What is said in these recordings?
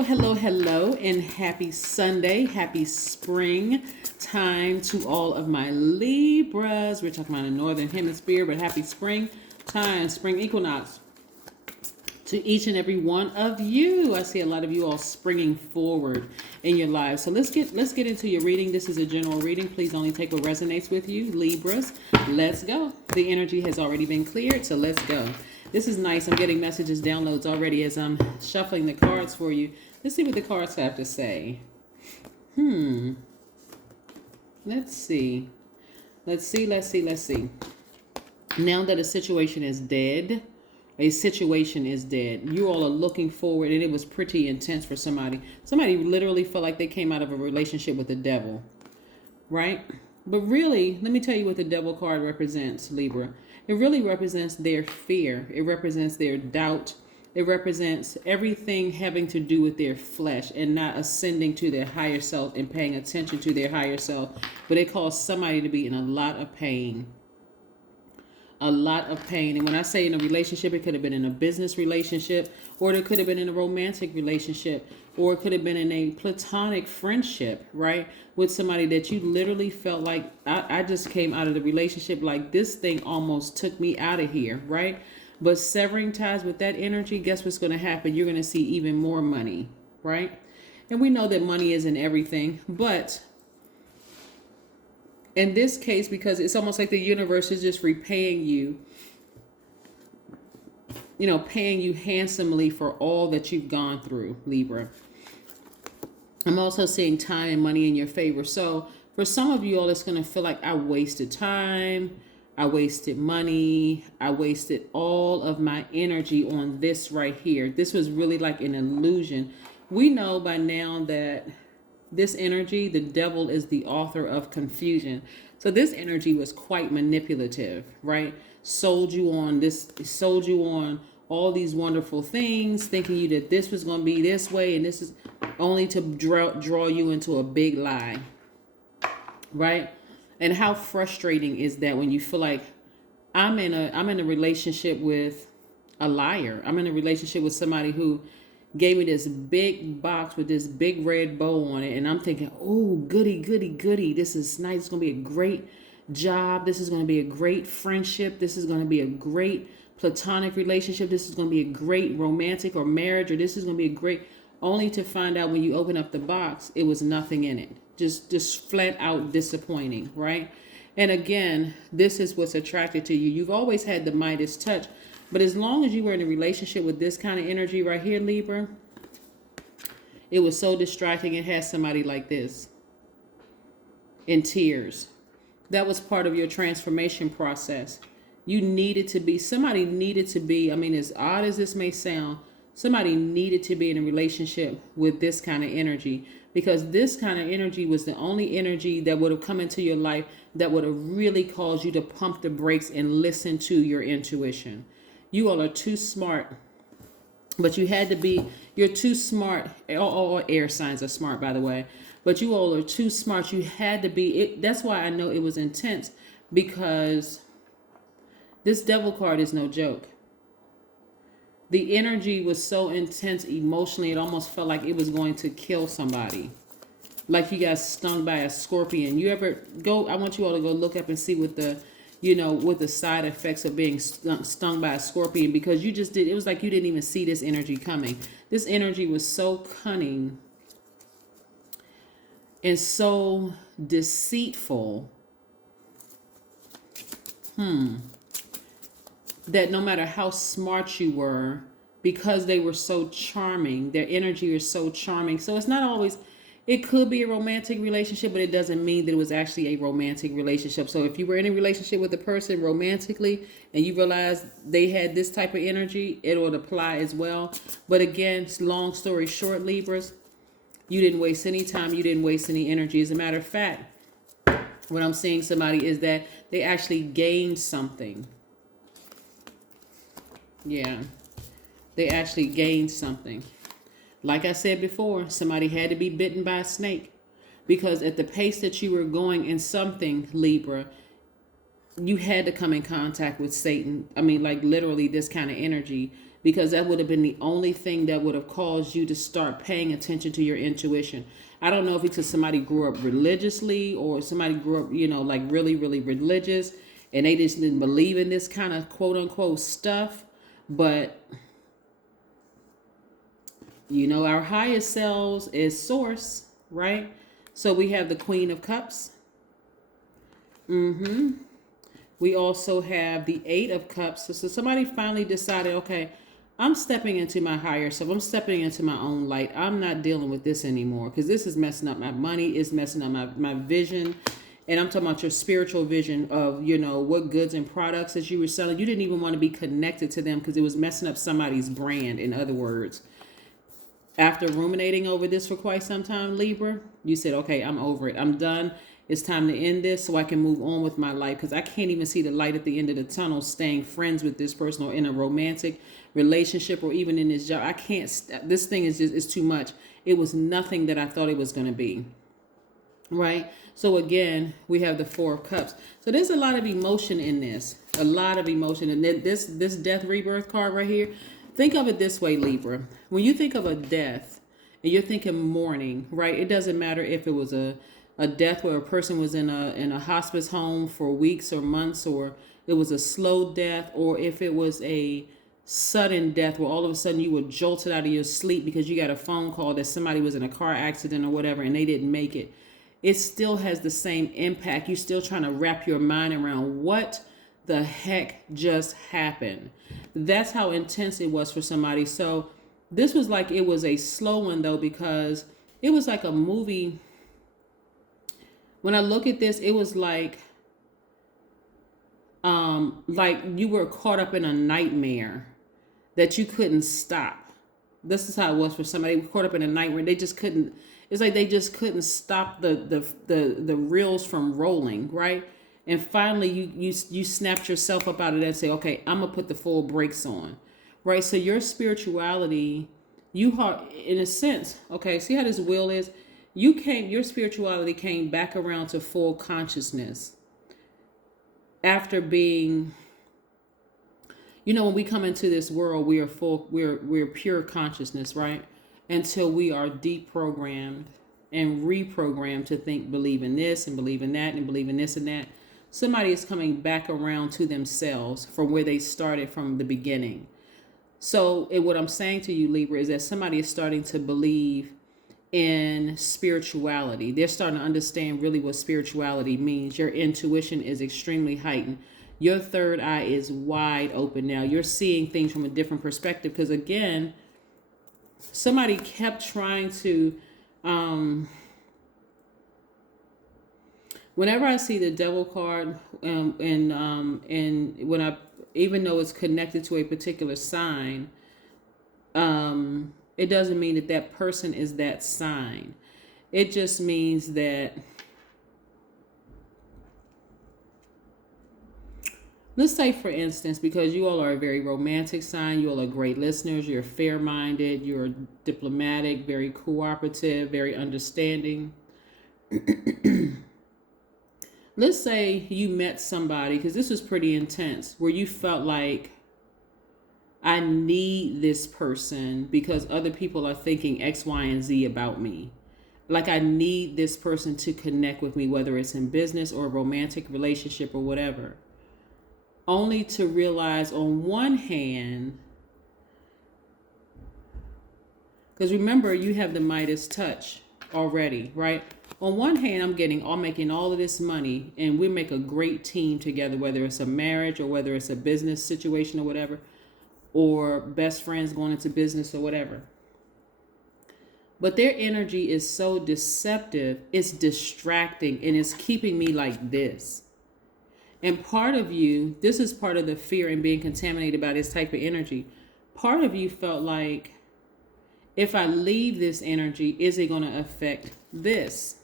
Hello, and happy Sunday. Happy spring time to all of my Libras. We're talking about the Northern Hemisphere, but happy spring time, spring equinox to each and every one of you. I see a lot of you all springing forward in your lives. So let's get into your reading. This is a general reading. Please only take what resonates with you, Libras. Let's go. The energy has already been cleared, so let's go. This is nice. I'm getting messages, downloads already as I'm shuffling the cards for you. Let's see what the cards have to say. Let's see. Now that a situation is dead, you all are looking forward, and it was pretty intense for somebody. Somebody literally felt like they came out of a relationship with the devil, right? But really, let me tell you what the devil card represents, Libra. It really represents their fear. It represents their doubt. It represents everything having to do with their flesh and not ascending to their higher self and paying attention to their higher self. But it caused somebody to be in a lot of pain. And when I say in a relationship, it could have been in a business relationship, or it could have been in a romantic relationship, or it could have been in a platonic friendship, right? With somebody that you literally felt like, I just came out of the relationship like this thing almost took me out of here, right? But severing ties with that energy, guess what's going to happen? You're going to see even more money, right? And we know that money isn't everything, but in this case, because it's almost like the universe is just repaying you, paying you handsomely for all that you've gone through, Libra. I'm also seeing time and money in your favor. So for some of you all, it's going to feel like I wasted time, I wasted money, I wasted all of my energy on this right here. This was really like an illusion. We know by now that this energy, the devil is the author of confusion. So this energy was quite manipulative, right? Sold you on all these wonderful things, thinking you that this was going to be this way, and this is only to draw you into a big lie, right? And how frustrating is that when you feel like I'm in a relationship with a liar. I'm in a relationship with somebody who gave me this big box with this big red bow on it, and I'm thinking, oh, goody, this is nice. It's going to be a great job. This is going to be a great friendship. This is going to be a great platonic relationship. This is going to be a great romantic or marriage, or this is going to be a great, only to find out when you open up the box, it was nothing in it. Just flat out disappointing, right? And again, this is what's attracted to you. You've always had the Midas touch. But as long as you were in a relationship with this kind of energy right here, Libra, it was so distracting. It had somebody like this in tears. That was part of your transformation process. Somebody needed to be, as odd as this may sound, somebody needed to be in a relationship with this kind of energy, because this kind of energy was the only energy that would have come into your life that would have really caused you to pump the brakes and listen to your intuition. You all are too smart, but you're too smart. All air signs are smart, by the way, but you all are too smart. You had to be. That's why I know it was intense, because this devil card is no joke. The energy was so intense emotionally, it almost felt like it was going to kill somebody. Like you got stung by a scorpion. I want you all to go look up and see what the side effects of being stung by a scorpion, because it was like you didn't even see this energy coming. This energy was so cunning and so deceitful, that no matter how smart you were, because they were so charming, their energy was so charming. So it's not always, it could be a romantic relationship, but it doesn't mean that it was actually a romantic relationship. So if you were in a relationship with a person romantically and you realize they had this type of energy, it would apply as well. But again, long story short, Libras, you didn't waste any time. You didn't waste any energy. As a matter of fact, what I'm seeing somebody is that they actually gained something. Yeah, they actually gained something. Like I said before, somebody had to be bitten by a snake, because at the pace that you were going in something, Libra, you had to come in contact with Satan. Like literally this kind of energy. because that would have been the only thing that would have caused you to start paying attention to your intuition. I don't know if it's somebody grew up religiously or somebody grew up, like really, really religious and they just didn't believe in this kind of quote unquote stuff. But, our highest selves is source, right? So we have the Queen of Cups. We also have the Eight of Cups. So somebody finally decided, okay, I'm stepping into my higher self. I'm stepping into my own light. I'm not dealing with this anymore because this is messing up my money. It's messing up my vision. And I'm talking about your spiritual vision of, what goods and products that you were selling. You didn't even want to be connected to them because it was messing up somebody's brand, in other words. After ruminating over this for quite some time, Libra, you said, okay, I'm over it. I'm done. It's time to end this so I can move on with my life because I can't even see the light at the end of the tunnel staying friends with this person or in a romantic relationship or even in this job. I can't. This thing is just, it's too much. It was nothing that I thought it was going to be. Right? So again, we have the Four of Cups. So there's a lot of emotion in this. A lot of emotion. And this death rebirth card right here, think of it this way, Libra. When you think of a death and you're thinking mourning, right? It doesn't matter if it was a death where a person was in a hospice home for weeks or months, or it was a slow death, or if it was a sudden death where all of a sudden you were jolted out of your sleep because you got a phone call that somebody was in a car accident or whatever and they didn't make it. It still has the same impact. You're still trying to wrap your mind around what the heck just happened. That's how intense it was for somebody. So this was like, it was a slow one though, because it was like a movie. When I look at this, it was like you were caught up in a nightmare that you couldn't stop. This is how it was for somebody caught up in a nightmare. They just couldn't. It's like they just couldn't stop the reels from rolling, right? And finally, you snapped yourself up out of that and say, okay, I'm gonna put the full brakes on, right? So your spirituality, in a sense, okay. See how this wheel is. Your spirituality came back around to full consciousness after being, when we come into this world, we're pure consciousness, right? Until we are deprogrammed and reprogrammed to think, believe in this and believe in that and believe in this and that. Somebody is coming back around to themselves from where they started from the beginning. So what I'm saying to you, Libra, is that somebody is starting to believe in spirituality. They're starting to understand really what spirituality means. Your intuition is extremely heightened. Your third eye is wide open now. You're seeing things from a different perspective because, again, somebody kept trying to, whenever I see the Devil card, and when I, even though it's connected to a particular sign, it doesn't mean that person is that sign. It just means that, let's say, for instance, because you all are a very romantic sign, you all are great listeners, you're fair-minded, you're diplomatic, very cooperative, very understanding. Let's say you met somebody, because this was pretty intense, where you felt like, I need this person because other people are thinking X, Y, and Z about me. Like I need this person to connect with me, whether it's in business or a romantic relationship or whatever. Only to realize on one hand, because remember you have the Midas touch already, right? On one hand, I'm making all of this money and we make a great team together, whether it's a marriage or whether it's a business situation or whatever, or best friends going into business or whatever. But their energy is so deceptive, it's distracting, and it's keeping me like this. And part of you, this is part of the fear in being contaminated by this type of energy. Part of you felt like, if I leave this energy, is it going to affect this?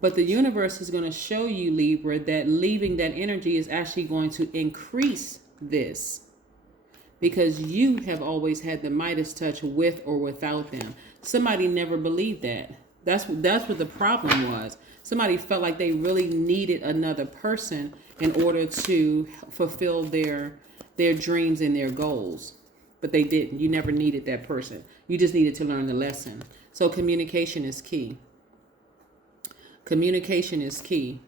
But the universe is going to show you, Libra, that leaving that energy is actually going to increase this. Because you have always had the Midas touch with or without them. Somebody never believed that. That's what the problem was. Somebody felt like they really needed another person in order to fulfill their their dreams and their goals. But they didn't. You never needed that person. You just needed to learn the lesson. So communication is key. Communication is key.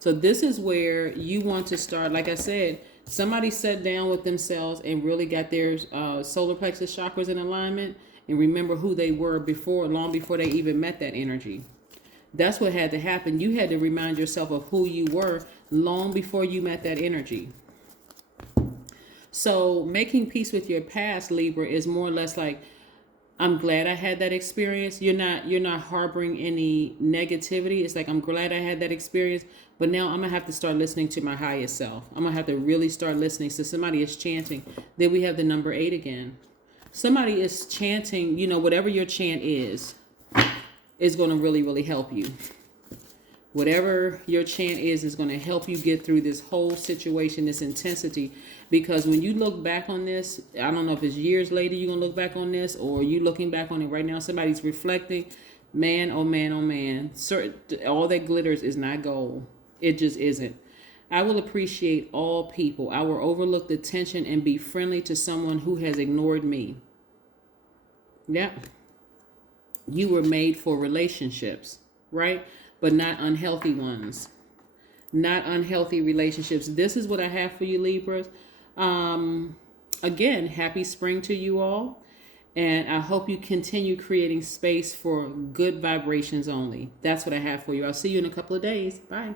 So this is where you want to start. Like I said, somebody sat down with themselves and really got their solar plexus chakras in alignment and remember who they were before, long before they even met that energy. That's what had to happen. You had to remind yourself of who you were long before you met that energy. So making peace with your past, Libra, is more or less like, I'm glad I had that experience. You're not harboring any negativity. It's like, I'm glad I had that experience, but now I'm gonna have to start listening to my highest self. I'm gonna have to really start listening. So somebody is chanting. Then we have the number 8 again. Somebody is chanting, whatever your chant is going to really, really help you. Whatever your chant is going to help you get through this whole situation, this intensity. Because when you look back on this, I don't know if it's years later you're going to look back on this, or you looking back on it right now, somebody's reflecting, man, oh man, oh man. All that glitters is not gold. It just isn't. I will appreciate all people. I will overlook the tension and be friendly to someone who has ignored me. Yeah. You were made for relationships, right? But not unhealthy ones. Not unhealthy relationships. This is what I have for you, Libras. Again, happy spring to you all. And I hope you continue creating space for good vibrations only. That's what I have for you. I'll see you in a couple of days. Bye.